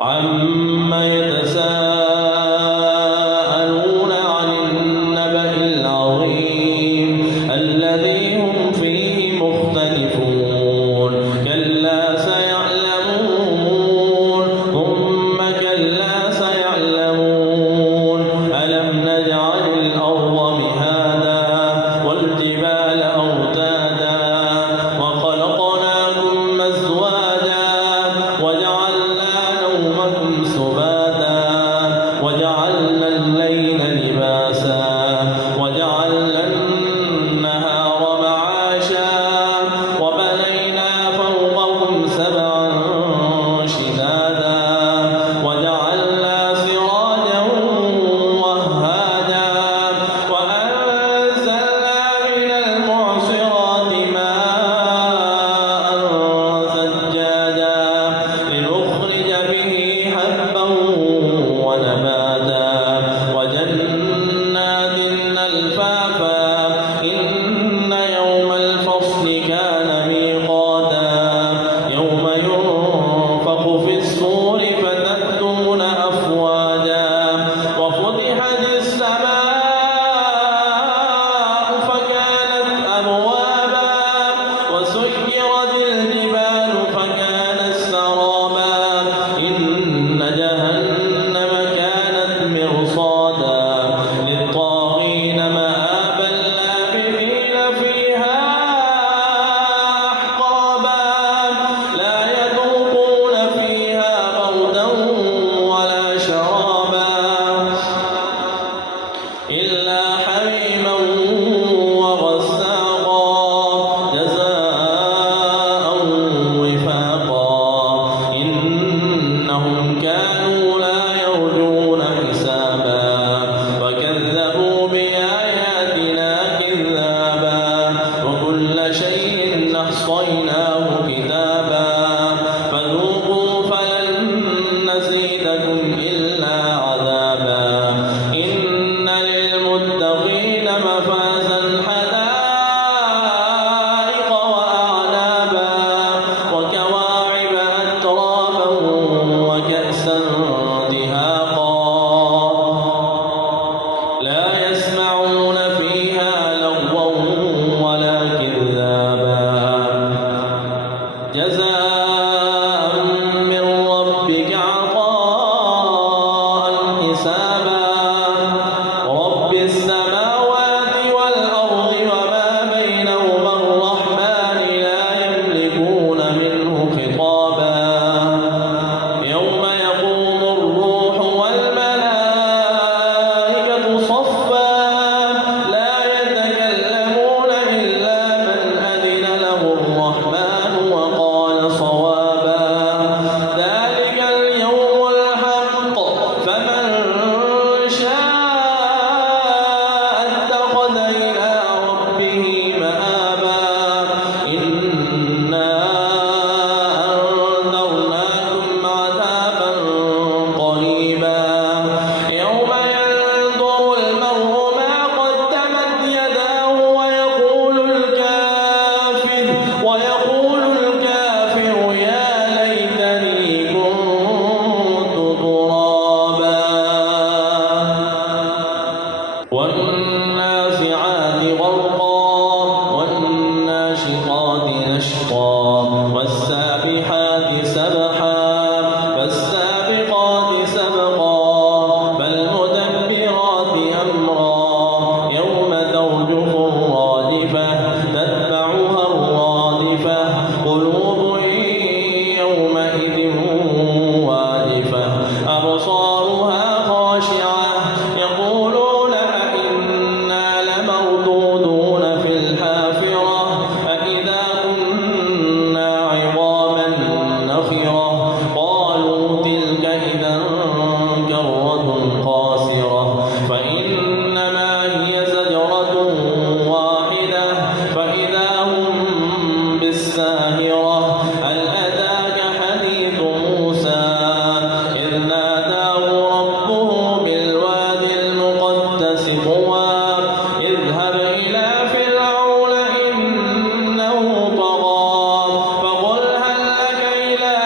عما يتساءلون عن النبأ العظيم الذي هم فيه مختلفون كلا سيعلمون ثم كلا سيعلمون ألم نجعل الأرض مهادا والجبال أوتادا وخلقناكم أزواجا وجعلنا نومكم سباتا وجعلنا الليل لباسا وجعلنا النهار معاشا وبنينا فوقكم سبعا شدادا وجعلنا سراجا وهاجا وأنزلنا من المعصرات ماء ثجاجا لنخرج به حبا ونباتا وجنات ألفافا إن يوم الفصل كان ميقاتا يوم ينفخ في الصور فتأتون أفواجا وفتحت السماء فكانت أبوابا وسيرت الجبال فكانت سرابا إن جهنم كانت مرصادا للطاغين مآبا لابثين فيها أحقابا لا يذوقون فيها بردا ولا شرابا إلا حميما وغساقا جزاء وفاقا إنهم كانوا لا يرجون حسابا وكذبوا بآياتنا كذابا وكل شيء أحصيناه كتابا فذوقوا فلن نزيدكم إلا عذابا إن للمتقين مفازا حدائق وأعنابا وكواعب أترابا وكأسا دهاقا لا يسمعون فيها لغوا ولا كذابا جزاء من ربك عطاء حسابا رب السماوات والأرض وما بينهما الرحمن لا يملكون منه خطابا يوم يقوم الروح والملائكة صفا لا يتكلمون إلا من أذن له الرحمن وقال صوابا ذلك اليوم الحق فمن شاء اتخذ إلى ربه مآبا إنا أنذرناكم عذابا قريبا يوم ينظر المرء ما قدمت يداه ويقول الكافر يا ليتني كنت ترابا والنازعات غرقا والناشطات نشطا والسابحات سبحا فالسابقات سبقا فالمدبرات أمرا يوم ترجف الراجفة تتبعها الرادفة قلوب يومئذ واجفة أبصارها خاشعة يقولون أئنا لمردودون في الحافرة أئذا كنا عظاما نخرة قالوا تلك إذا كرة خاسرة فإنما هي زجرة واحدة فإذا هم بالساهرة هل أتاك حديث موسى إذ ناداه ربه بالوادي المقدس طوى اذهب إلى فرعون إنه طغى فقل هل لك إلى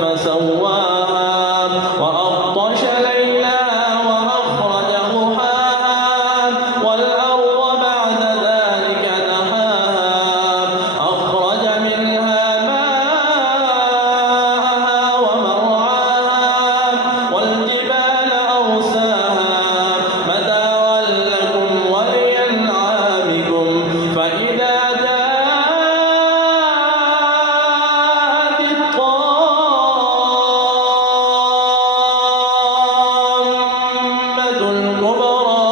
فسواها وأغطش ليلها وأخرج ضحاها والأرض بعد ذلك دحاها أخرج منها ماءها ومرعاها والجبال أرساها متاعا لكم ولأنعامكم فإذا جاءت الطامة الكبرى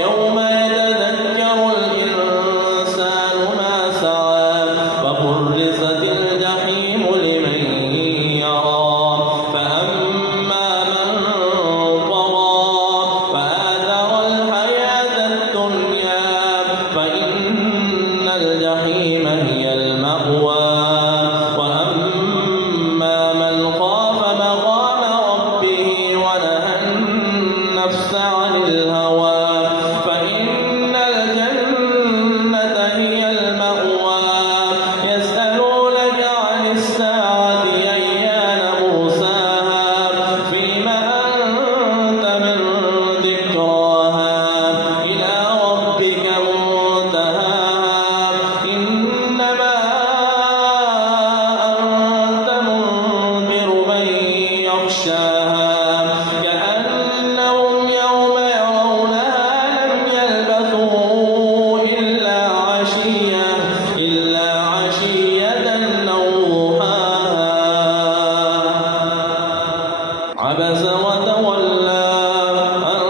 يوم يتذكر الإنسان ما سعى وبرزت الجحيم لمن يرى فأما من طغى فآثر الحياة الدنيا فإن الجحيم هي المأوى وأما من خاف مقام ربه ونهى النفس عن الهوى فإن الجنة هي المأوى يسألونك عن الساعة أيان مرساها فيما أنت من ذكراها إلى ربك منتهاها إنما أنت منذر من يخشاها كأنهم يوم يرونها لم يلبثوا إلا عشية أو ضحاها عبس وتولى أن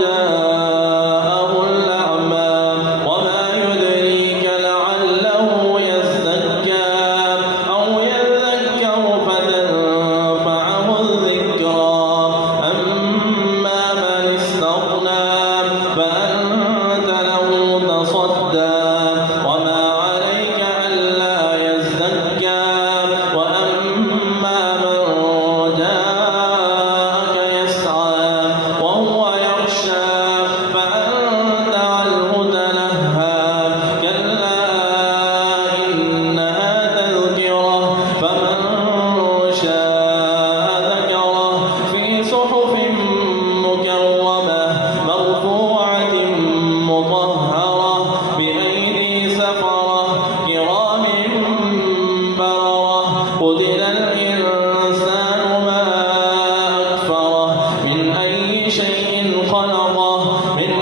جاءه الأعمى وما يدريك لعله يزكى أو يذكر فتنفعه الذكرى أما من استغنى فأنت له تصدى وما عليك ألا يزكى وأما من جاءك يسعى وهو يخشى فأنت عنه تلهى كلا إنها تذكرة فمن شاء ذكره في صحف مكرمة مرفوعة مطهرة بأيدي سفرة كرام بررة قتل الإنسان ما أكفره من أي شيء خلقه من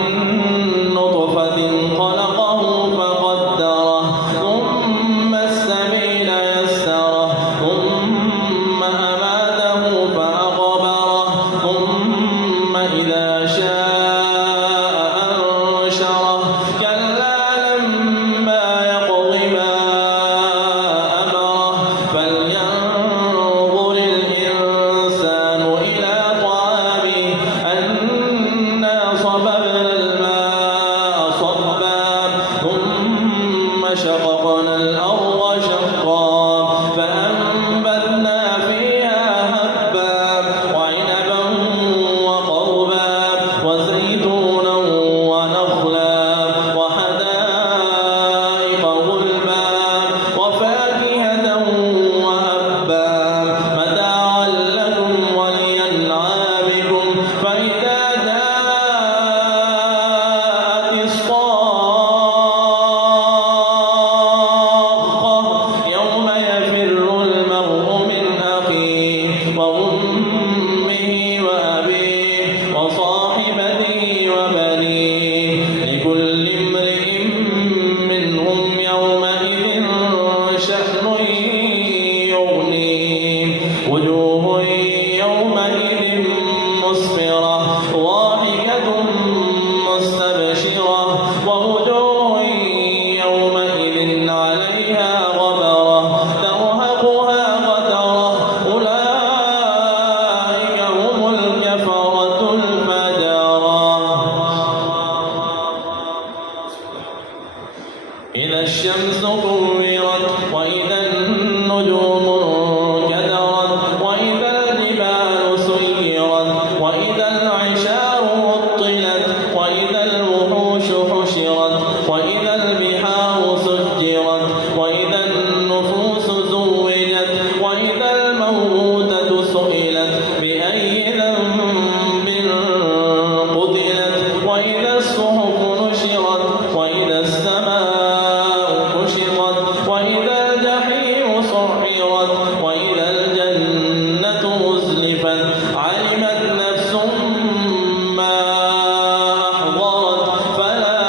نطفة خلقه فقدره ثم السبيل يسره ثم أماته فأقبره ثم إذا شاء أنشره كلا لما يقض ما أمره فلينظر الإنسان إلى طعامه أنا صببنا الماء صبا ثم شققنا الأرض شقا فأنبتنا فيها هبا وعنبا وقضبا وزيتونا ونخلا وحدائق غلبا وفاكهة وأبا متاعا لكم ولأنعامكم فإذا جاءت الصاخة يوم يفر المرء من أخيه وأمه وأبيه وصاحبته وبنيه لكل امرئ منهم يومئذ شأن يغنيه وجوه يومئذ مسفرة ضاحكة مستبشرة ووجوه يومئذ عليها غبرة ترهقها قترة أولئك هم الكفرة الفجرة إذا الشمس كورت وإذا النجوم انكدرت وإذا الموءودة سئلت بأي ذنب قتلت وإذا الصحف نشرت وإذا السماء كشطت وإذا الجحيم سعرت وإذا الجنة أزلفت علمت نفس ما أحضرت فلا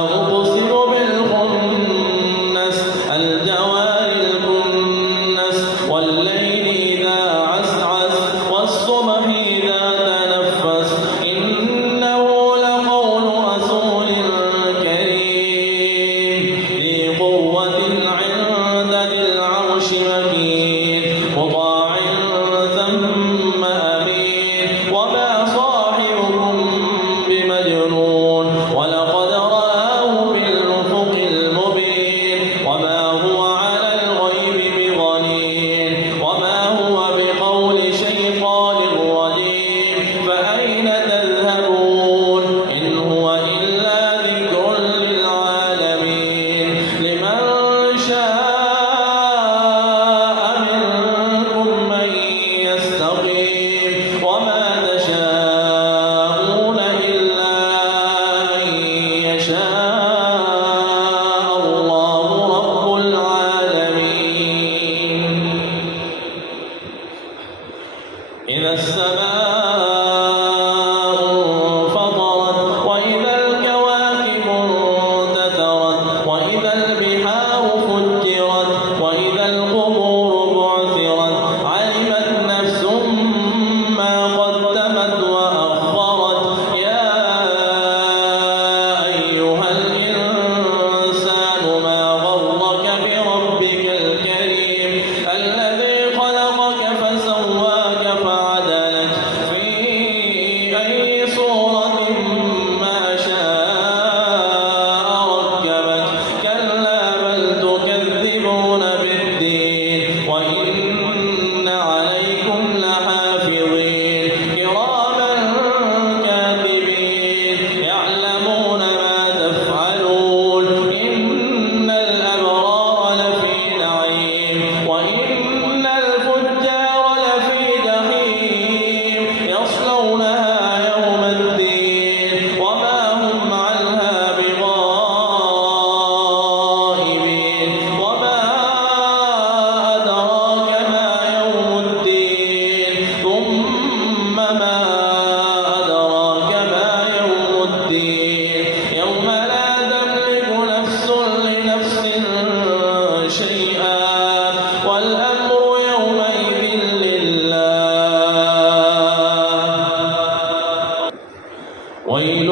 أقسم بالخنس الجوار الكنس والليل إذا عسعس والصبح إذا تنفس إنه لقول رسول كريم ذي قوة عند ذي العرش مكين مطاع ثم أمين وما صاحبكم بمجنون ولقد رآه بالأفق المبين وما هو على الغيب بضنين وما هو بقول شيطان رجيم فأين تذهبون إن هو إلا ذكر للعالمين لمن شاء منكم من يستقيم وما تشاءون إلا أن يشاء الله رب العالمين إذا السماء انفطرت وإذا الكواكب انتثرت وإذا البحار فجرت وإذا القبور بعثرت علمت نفس ما قدمت وأخرت يا أيها الإنسان ما غرك بربك الكريم الذي خلقك فسواك فعدلك في أي صورة ما شاء ركبك كلا بل تكذبون بالدين وإن عليكم لحافظين كراما كاتبين يعلمون ما تفعلون إن الأبرار لفي نعيم وإن الفجار لفي جحيم يصلونها يوم الدين وما هم عنها بغائبين وما أدراك ما يوم الدين ثم ما أدراك ما يوم الدين يوم لا تملك نفس لنفس شيئا والأمر يومئذ لله ويل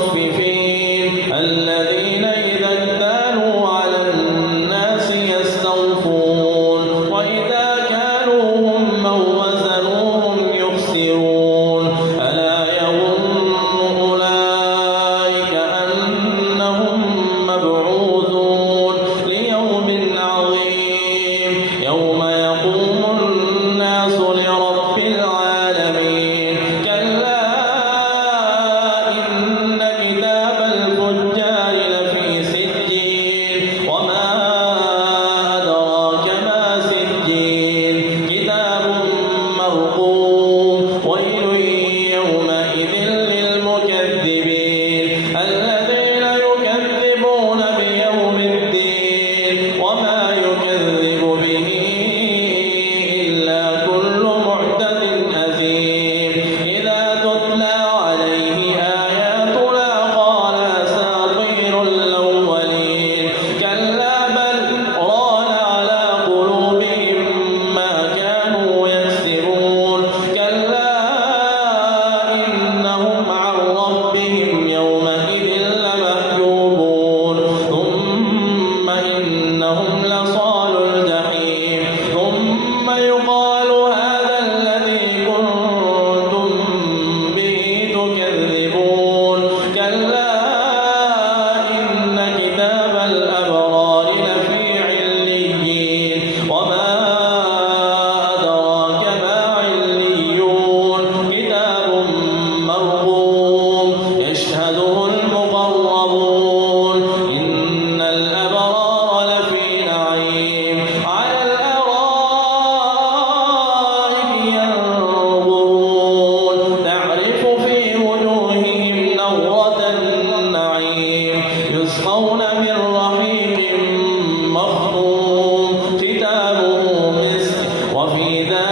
للمطففين الذين إذا اكتالوا على الناس يستوفون وإذا كالوهم أو وزنوهم يخسرون ألا يظن أولئك أنهم مبعوثون ليوم عظيم يوم يقوم الناس لرب العالمين كلا إن كتاب الفجار لفي سجين وما أدراك ما سجين كتاب مرقوم ويل يومئذ للمكذبين الذين يكذبون بيوم الدين وما يكذب به وفي ذلك